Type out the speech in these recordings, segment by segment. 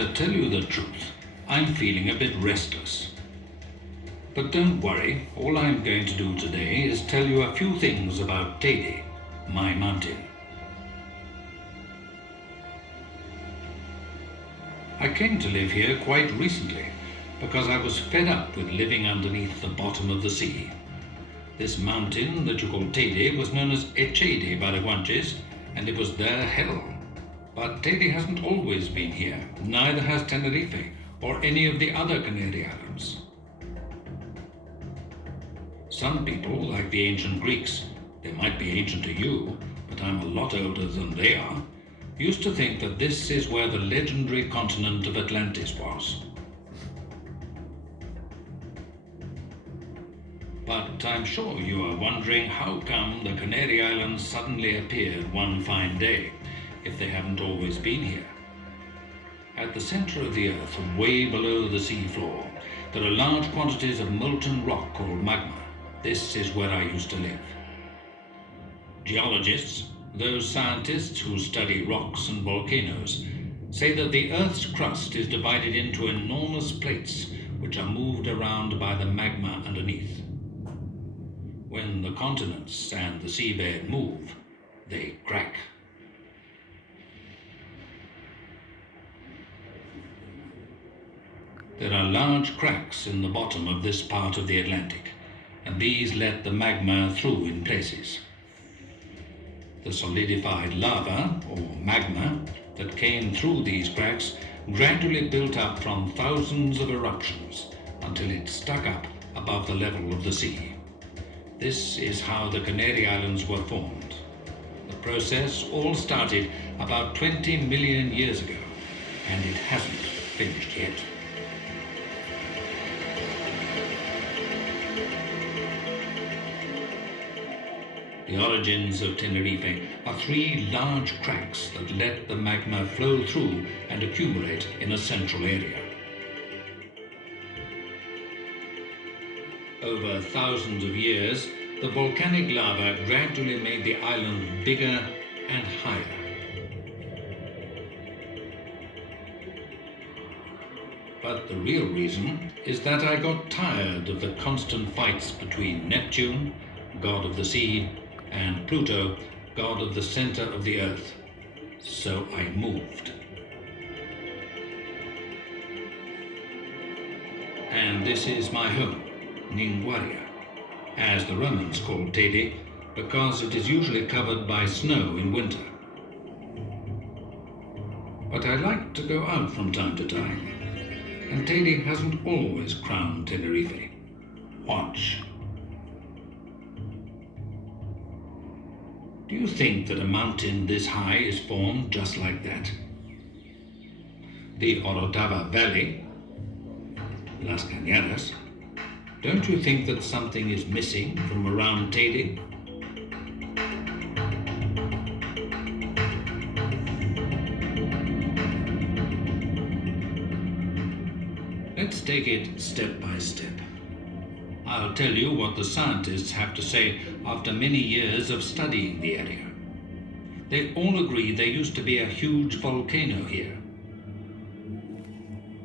To tell you the truth, I'm feeling a bit restless. But don't worry, all I'm going to do today is tell you a few things about Teide, my mountain. I came to live here quite recently because I was fed up with living underneath the bottom of the sea. This mountain that you call Teide was known as Teide by the Guanches, and it was their hell. But Teide hasn't always been here, neither has Tenerife or any of the other Canary Islands. Some people, like the ancient Greeks, they might be ancient to you, but I'm a lot older than they are, used to think that this is where the legendary continent of Atlantis was. But I'm sure you are wondering how come the Canary Islands suddenly appeared one fine day, if they haven't always been here. At the center of the earth, way below the sea floor, there are large quantities of molten rock called magma. This is where I used to live. Geologists, those scientists who study rocks and volcanoes, say that the Earth's crust is divided into enormous plates which are moved around by the magma underneath. When the continents and the seabed move, they crack. There are large cracks in the bottom of this part of the Atlantic, and these let the magma through in places. The solidified lava, or magma, that came through these cracks gradually built up from thousands of eruptions until it stuck up above the level of the sea. This is how the Canary Islands were formed. The process all started about 20 million years ago, and it hasn't finished yet. The origins of Tenerife are three large cracks that let the magma flow through and accumulate in a central area. Over thousands of years, the volcanic lava gradually made the island bigger and higher. But the real reason is that I got tired of the constant fights between Neptune, god of the sea, and Pluto, god of the center of the earth. So I moved. And this is my home, Ninguaria, as the Romans called Teide, because it is usually covered by snow in winter. But I like to go out from time to time, and Teide hasn't always crowned Tenerife. Watch. Do you think that a mountain this high is formed just like that? The Orotava Valley, Las Cañadas, don't you think that something is missing from around Teide? Let's take it step by step. I'll tell you what the scientists have to say after many years of studying the area. They all agree there used to be a huge volcano here.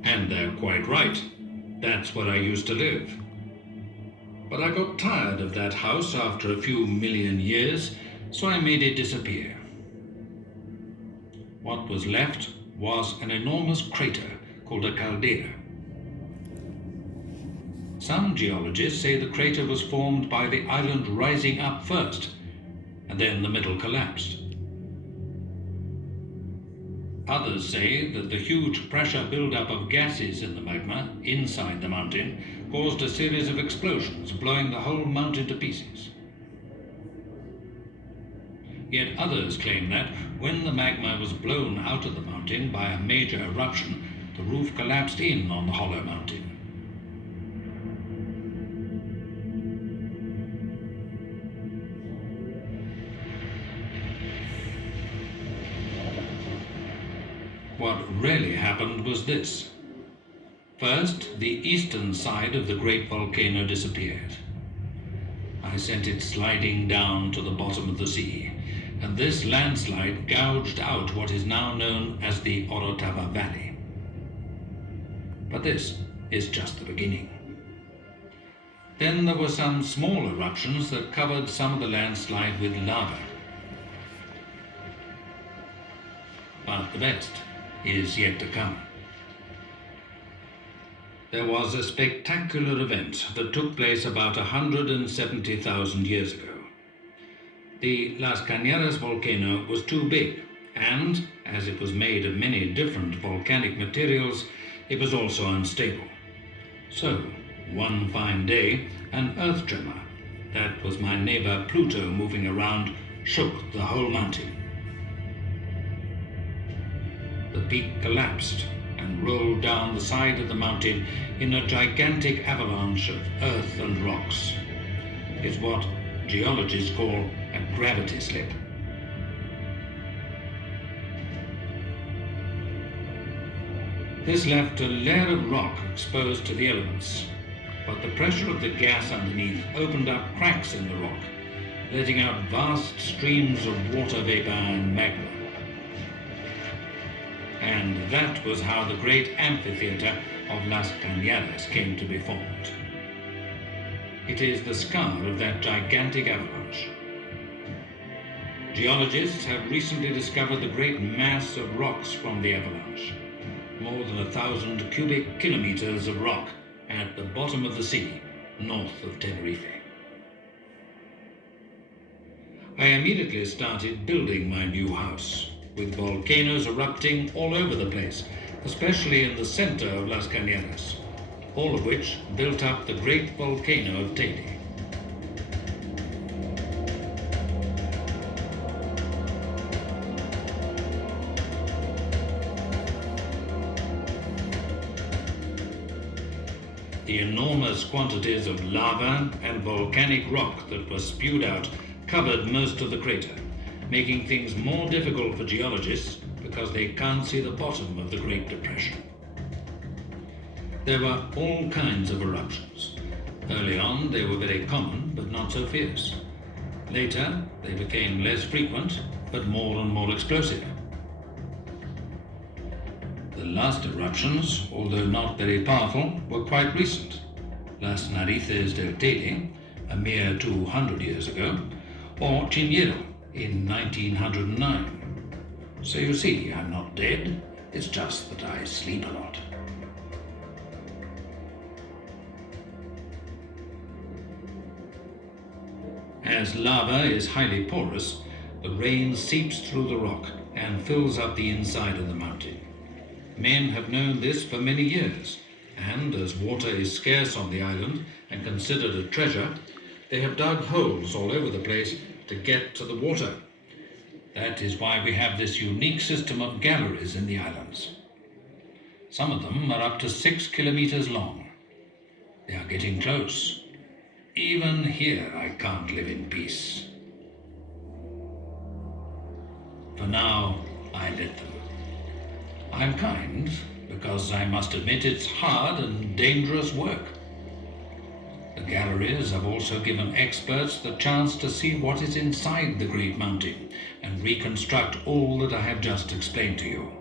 And they're quite right. That's where I used to live. But I got tired of that house after a few million years, so I made it disappear. What was left was an enormous crater called a caldera. Some geologists say the crater was formed by the island rising up first, and then the middle collapsed. Others say that the huge pressure buildup of gases in the magma inside the mountain caused a series of explosions, blowing the whole mountain to pieces. Yet others claim that when the magma was blown out of the mountain by a major eruption, the roof collapsed in on the hollow mountain. What really happened was this. First, the eastern side of the great volcano disappeared. I sent it sliding down to the bottom of the sea, and this landslide gouged out what is now known as the Orotava Valley. But this is just the beginning. Then there were some small eruptions that covered some of the landslide with lava. But the best is yet to come. There was a spectacular event that took place about 170,000 years ago. The Las Cañadas volcano was too big, and as it was made of many different volcanic materials, it was also unstable. So, one fine day, an earth tremor, that was my neighbor Pluto moving around, shook the whole mountain. The peak collapsed and rolled down the side of the mountain in a gigantic avalanche of earth and rocks. It's what geologists call a gravity slip. This left a layer of rock exposed to the elements, but the pressure of the gas underneath opened up cracks in the rock, letting out vast streams of water vapor and magma. And that was how the great amphitheater of Las Cañadas came to be formed. It is the scar of that gigantic avalanche. Geologists have recently discovered the great mass of rocks from the avalanche, more than 1,000 cubic kilometers of rock at the bottom of the sea, north of Tenerife. I immediately started building my new house, with volcanoes erupting all over the place, especially in the center of Las Cañadas, all of which built up the great volcano of Teide. The enormous quantities of lava and volcanic rock that were spewed out covered most of the crater, making things more difficult for geologists because they can't see the bottom of the Great Depression. There were all kinds of eruptions. Early on, they were very common, but not so fierce. Later, they became less frequent, but more and more explosive. The last eruptions, although not very powerful, were quite recent. Las Narices del Teide, a mere 200 years ago, or Chinero in 1909. So you see, I'm not dead, it's just that I sleep a lot. As lava is highly porous, the rain seeps through the rock and fills up the inside of the mountain. Men have known this for many years, and as water is scarce on the island and considered a treasure, they have dug holes all over the place to get to the water. That is why we have this unique system of galleries in the islands. Some of them are up to 6 kilometers long. They are getting close. Even here I can't live in peace. For now, I let them. I'm kind because I must admit it's hard and dangerous work. The galleries have also given experts the chance to see what is inside the great mountain and reconstruct all that I have just explained to you.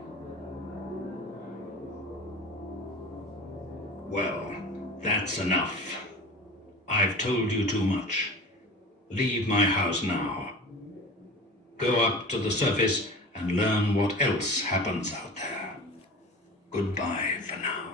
Well, that's enough. I've told you too much. Leave my house now. Go up to the surface and learn what else happens out there. Goodbye for now.